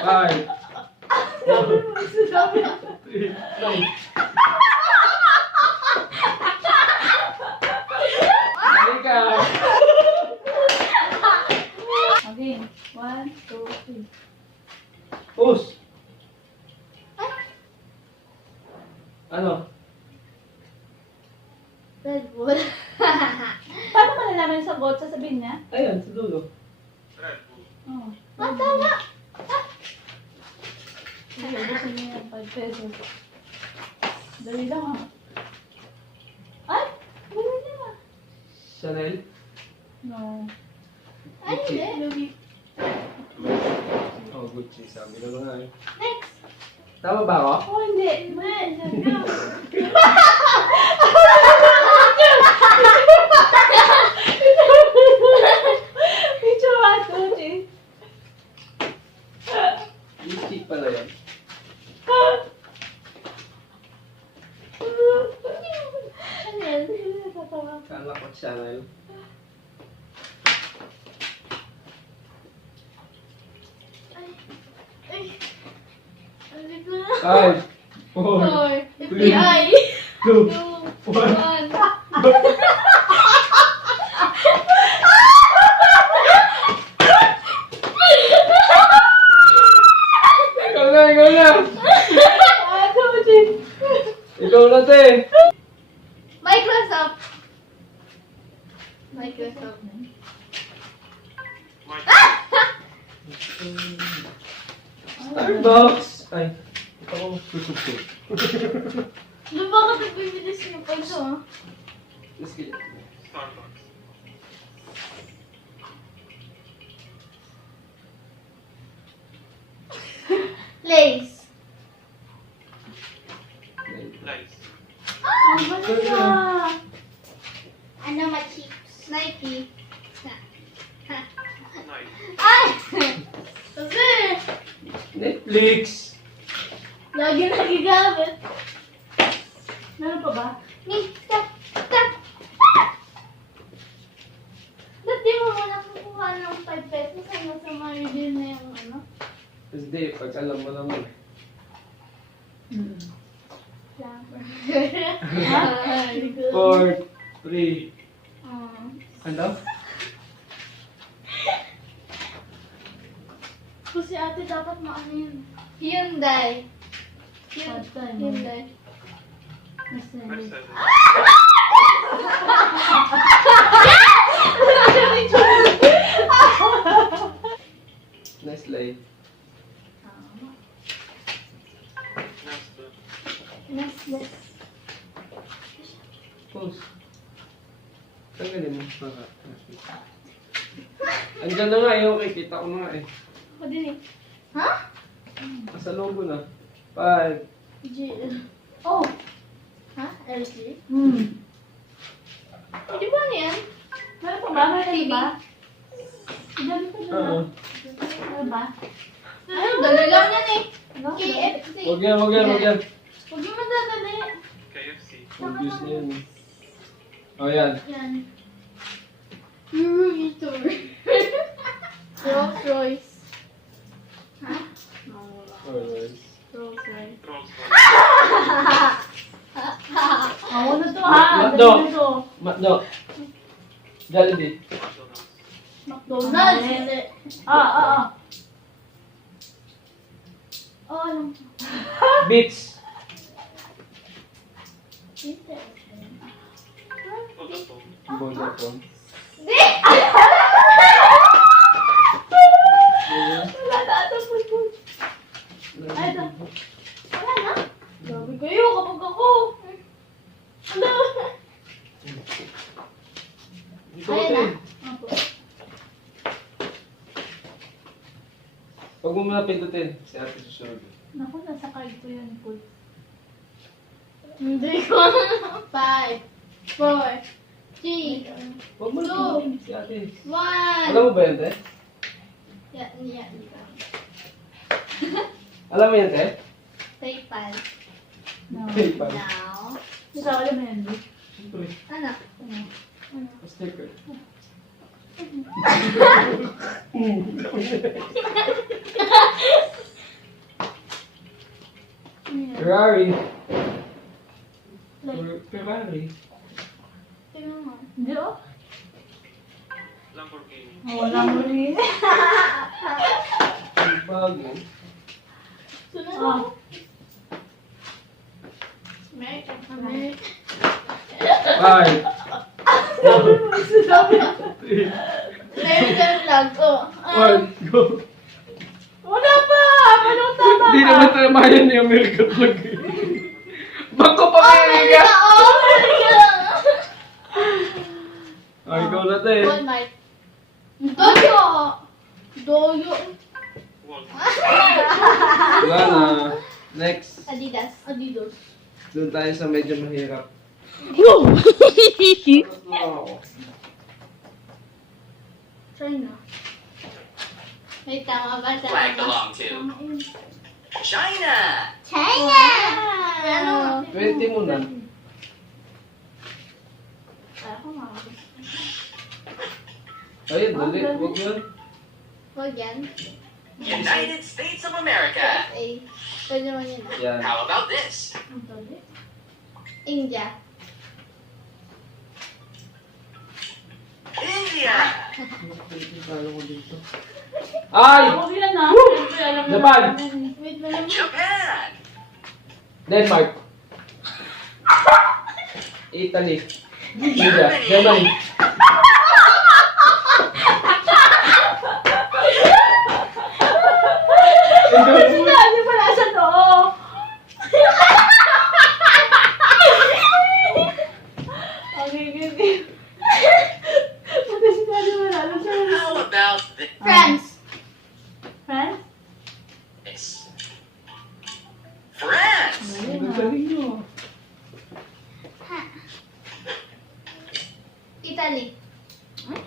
5, 4, 3, 2. Halika. Okay. 1, 2, 3. Push. Ano? Red Bull. Paano malalaman yung sagot? Sasabihin niya? Ayan, sa dulo. Oo. Matama. Sige, ubusin niya yung 5 pesos. Dali lang ah. Ay! Dali niya. Chanel. No. Ay, hindi. Louis. Oh, Gucci. Sabi na nga eh. Next. Tama ba ako? Oh, hindi. Man, no. Picture one, two, three. Gucci pala yan. Ano yan? Kala ko Chanel. Ay. Ano ko na? 5, 4, FBI. 2, 1. 1. Ikaw na, ikaw na! Ikaw na, te! Microsoft. Microsoft. Starbucks! Ay, ito ko susubsub. Doon ba ka nagbibilis niyo pa ito? Let's get it. Lace. Nice. Ang galing ah. Ano ma-chips? Nike. Nice. Ay! Kasi, Netflix! lagi nagigamit. Meron pa ba? Ni, stop, stop. Ba't di mo muna kukuha ng 5 pesos hanggang sa ma-reveal na yung ano? Hindi, pag alam mo naman. Flapper. Ha? 4, 3, ano? Kasi ate dapat maano yun. Hyundai. Patay. Hyundai. Mercedes. Mercedes. Nice light. Nestle. Yes. Pause. Tanggalin mo. Baka. Andyan na nga eh, okay. Kita ko na nga eh. Ako din eh. Ha? Nasa logo na. 5. G. Oh! Ha? LG? Di ba ano yan? Meron pa ba? Meron ba? Dali pa dun Oo. ah. Meron ba? Ano? Dali lang yan eh. Ano? KFC. Huwag yan, huwag yan, huwag yan. Huwag yung madadali. KFC. Obvious na yan eh. Oh, yan. Yan. Euro tour. Rolls Royce. Ha? Alright. Rolls Royce. Rolls Royce. Ako na to ha. Matdo. Dali na to. Matdo. Jollibee. McDonald's. McDonald's. Hindi. Ah. Oh, alam ko. Beats. Hindi. Vodafone. Vodafone. Hindi! Wala na ito. Ay, ito. Wala na? Grabe kayo kapag ako. Ano? Ito Ayan ito na. eh. Opo. Huwag mo muna pindutin. Si ate susunod. Naku, nasa card ko yun. Cool. Hindi ko. 5, 4, 3, Huwag mo na pindutin. Si ate. 1. Alam mo ba yan, te? Yan. Alam mo yan, te? PayPal. No. PayPal. Now. Ikaw, alam mo yan, Di? Siyempre. Ano? Sticker. Ferrari. Like, Ferrari. Tingnan mo. hindi oh. Lamborghini. Wala mo rin. Bago. Sunod Ah. ako. American. American. Ay. American flag. Oh. One, go. Wala pa! Anong tama Hindi ba? naman tamayan ni American flag. Bangko pa Oh, kayo America! ka. Oh, America! Ay, ikaw na tayo. Walmart. Doyo! Doyo. Walmart. Wala na. Next. Adidas. Adidas. Doon tayo sa medyo mahirap. China. May tama ba? Flag belong to China. China! Ano? 20 muna. Ako mga. Ayun, dali. Huwag yun. Huwag yan. United States of America. USA. Pwede naman yun. Yan. How about this? Ang dali. India. India. Paano ko dito? Ay! Ako yan ah. Siyempre, alam mo Japan. naman. Wait, wala mo. Japan. Denmark. Italy. India. Germany. Sinabi mo nasa noo. Okay, okay. Pati sinabi mo lalo sa How about France. France? this? France. Ang galing nyo. Italy.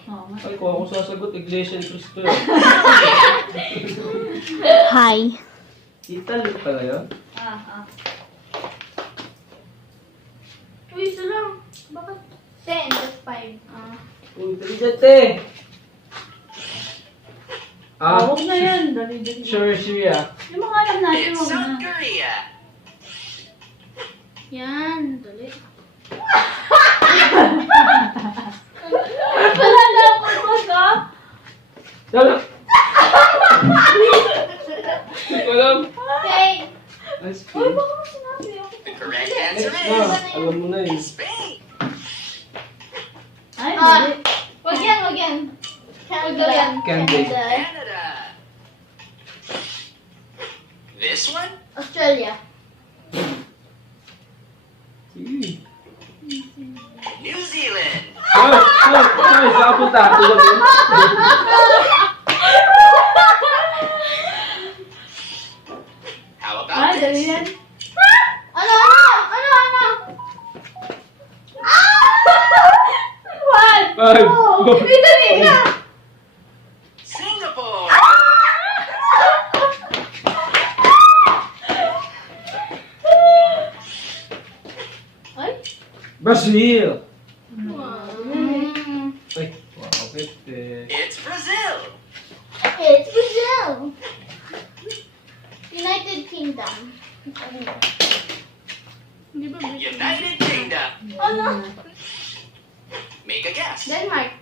Oo nga. Ay, kung ako sasagot, Iglesia ni Cristo. Hi. Italy pala yun? Ah. Uy, isa lang. Bakit? 10 plus 5. Uy, inteligente! Huwag na yan. Dali. Syria. Yung mga alam natin, It's huwag na. South Korea. Yan, dali. Wala na ako pag ah. Dala! Hindi ko alam. Okay. Ice Uy, cream. baka mo sinabi ako. The correct Next answer na. is Alam mo na yun. Spain. Ay, Ah, dali. wag yan. Canada yan. Canada. Canada. This one? Australia. Sige. New Zealand. Saan ka punta? Tulog mo? How Ay, about dali this? yan. Ano? One, Five. two, dali na. Singapore. Ay? Brazil! Mm. Ay, wow, pwede. It's Brazil. It's Brazil. United Kingdom. Hindi ba United Kingdom. Ano? Make a guess. Denmark.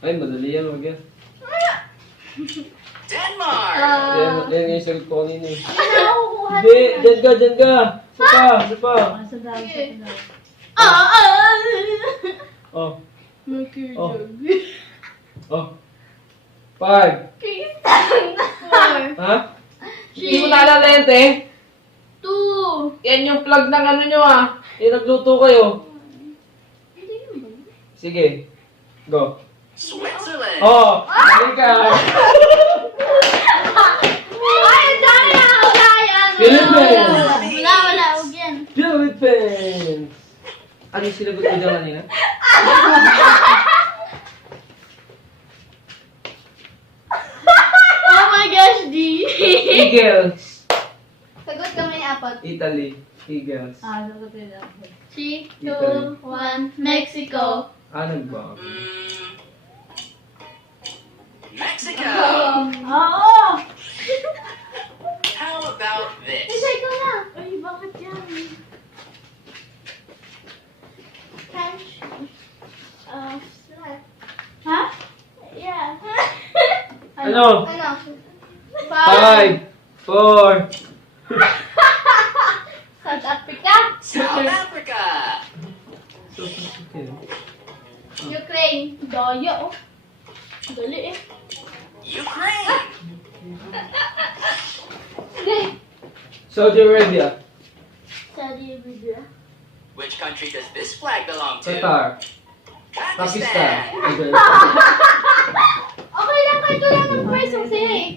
Ay, madali yan, wag yan. Denmark. Yan yung sagot ko kanina eh. Hindi na nakukuha Hindi, dyan ka. Isa pa. Sa daw, sa daw. Oh, Makijog. oh. 5. Kisan. 4. Ha? Hindi mo naalala yan, te? 2. Yan yung plug ng ano nyo ah. Yung nagluto kayo. Hindi yun ba? Sige. Go. Switzerland. Oh, mali ka. Ay, dami na! Wala yan! Philippines. Wala. Huwag yan. Philippines. Ano yung sinagot mo dyan kanina? Oh my gosh, D! Eagles. Sagot kami 4. Italy. Eagles. Sagutin na. 3, Italy. 2, 1. Mexico. Nagbago. Mexico. Oo! How about this? Isa ikaw na. Ay, bakit Ano? Ano? 5, 4. South Africa. South Africa. So, okay. Ukraine. Daya, oh. Dali eh. Ukraine. Hindi. Saudi Arabia. Saudi Arabia. Which country does this flag belong to? Qatar. Pakistan. Okay. Okay lang, kahit wala ng price ang sila eh.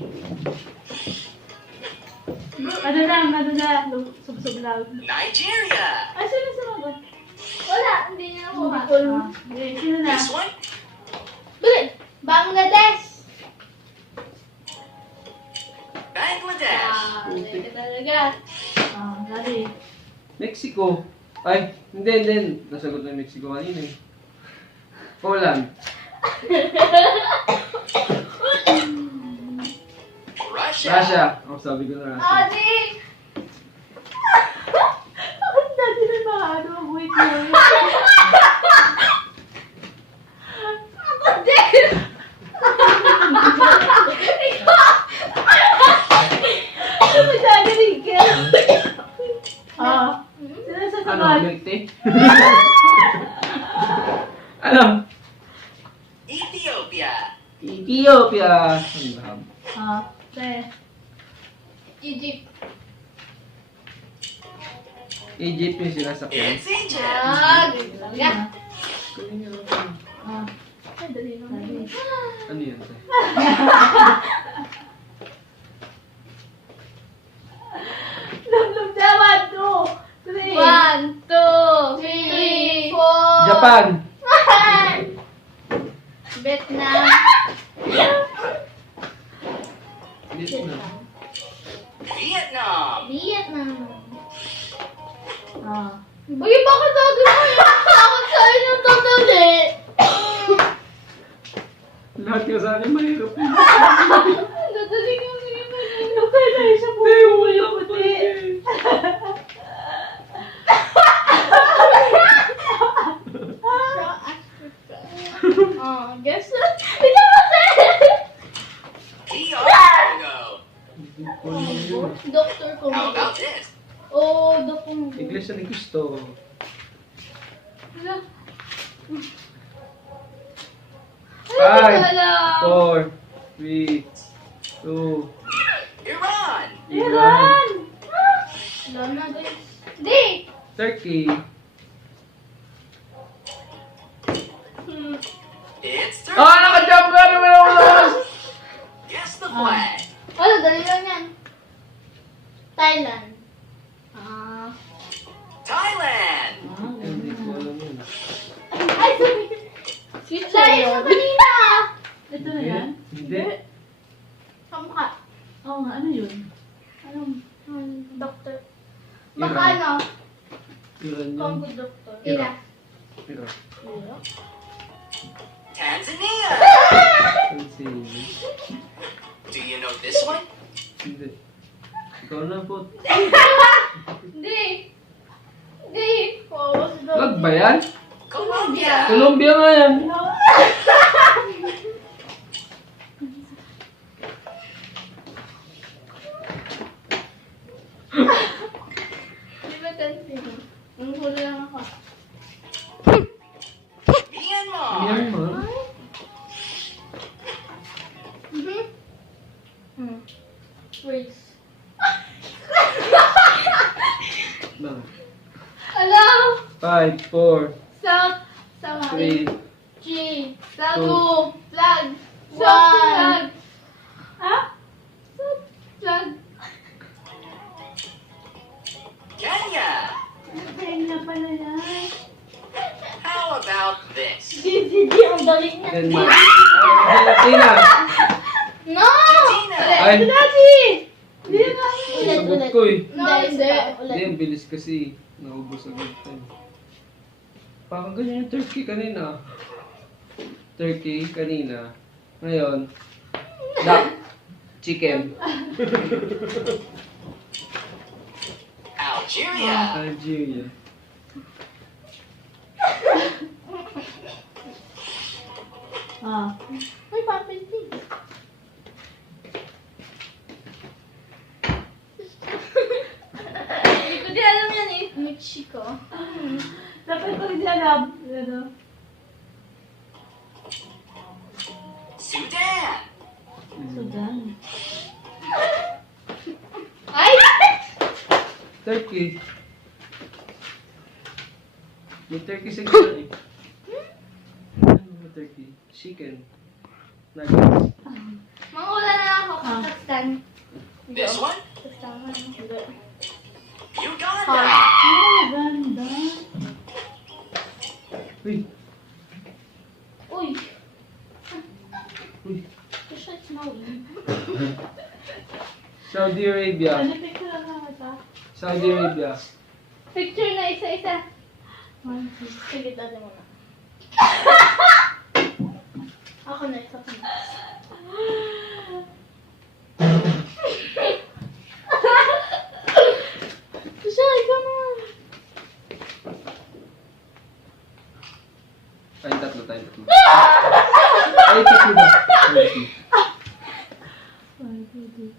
Ano na, sub-sub lang. Nigeria. Ay, sino sumagot? Wala, hindi niya nakuha. Hindi, sino na? This one? Dali. Bangladesh. Bangladesh. Dali talaga. Dali. Mexico. Ay, hindi. Nasagot na yung Mexico kanina eh. Poland. Russia. Oh, sabi ko na Russia. Adi! Ang dati na mga ano, wait mo. Ako din! Ano ba dati rin ka? Sino Ano? sasagot? Milk tea? Ano? Ethiopia. Ethiopia. Ang lahab. Egypt. Egypt yung sinasakyan. It's Egypt. Ganyan talaga. Ay, dali naman. Ano yan? Te? Lumlum na, 1, 2, 3. 1, 2, 3, 4. Japan. Vietnam. Vietnam. Vietnam. Vietnam. Uy, bakit ako mo yun? Bakit sa'yo yung totally? Lahat ka sa akin mahirap. Dadali ko ngayon. Okay na yun siya po. Yung puti. Guess what? Ito kasi! DR Congo. Doctor ko. How about this? Oh, Doctor ko. Iglesia ni Cristo. Ay, 5, 4, 3, 2, Iran. Iran. Wala na guys. Di! Turkey. It's Turkey. Ah, nakajump ka naman ako lakas! Guess the flag. Wala, dali lang yan. Thailand. Thailand. Hindi ko alam yun. Ay, sorry. Layo sa kanina. Ito na yan? Hindi. Kamukha. Oo nga, ano yun? Doctor. Iran. Baka ano? Iran yun. Congo doctor. Iran. Ira. Iran. Tanzania. Let's see. Do you know this one? Hindi. Ikaw na po. Hindi. Hindi. Oo, si Lag ba yan? Colombia. Colombia nga yan. Hindi ba tansin? Ang huli lang ako. Myanmar. Myanmar. Freeze. Bakit? Alam! 5, 4, South. South. 3, G. Flag. Two. Flag. South One. flag. Ha? South flag. Kenya. Ayun na pala yan. How about this? GGG, ang dali niya. Denmark. Argentina. No! Argentina. Ay, Dati! Hindi na sagot ko eh. No, hindi. Hindi, ang bilis kasi. Naubos agad tayo. Parang ganyan yung turkey kanina. Turkey kanina. Ngayon, duck. Chicken. Algeria. Algeria. Ah. May pampin din. Mexico. Dapat ko rin alam. Ano? Sudan. Sudan. Ay! Turkey. May turkey sa gitna eh. Ano ba turkey? Chicken. Nuggets. Mangula na ako, Kazakhstan. This one? Kazakhstan. Uganda. Ah, ganda. Uy. Uy! Uy. Kasi it's snowing. Saudi Arabia. Ano picture lang naman ito? Saudi Arabia. Picture na isa-isa. 1, 2, Sige, dali mo na. Ako na, isa ko na. Siya, ikaw na. Tayong tatlo. Ay, tatlo ba? Ay, 1, 2, 3.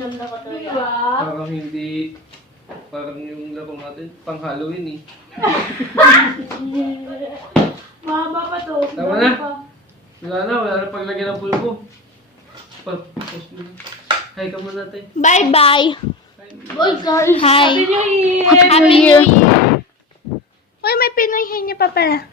Ganda ko talaga. Diba? parang hindi... Parang yung laro natin, pang Halloween eh. Mahaba pa to. Tama na. Wala na paglagyan ng pulpo. Post mo na. Hi ka muna natin. Bye-bye. Uy, sorry. Happy Hi. New Year! Happy New Year. Uy, may Pinoy niya pa pala.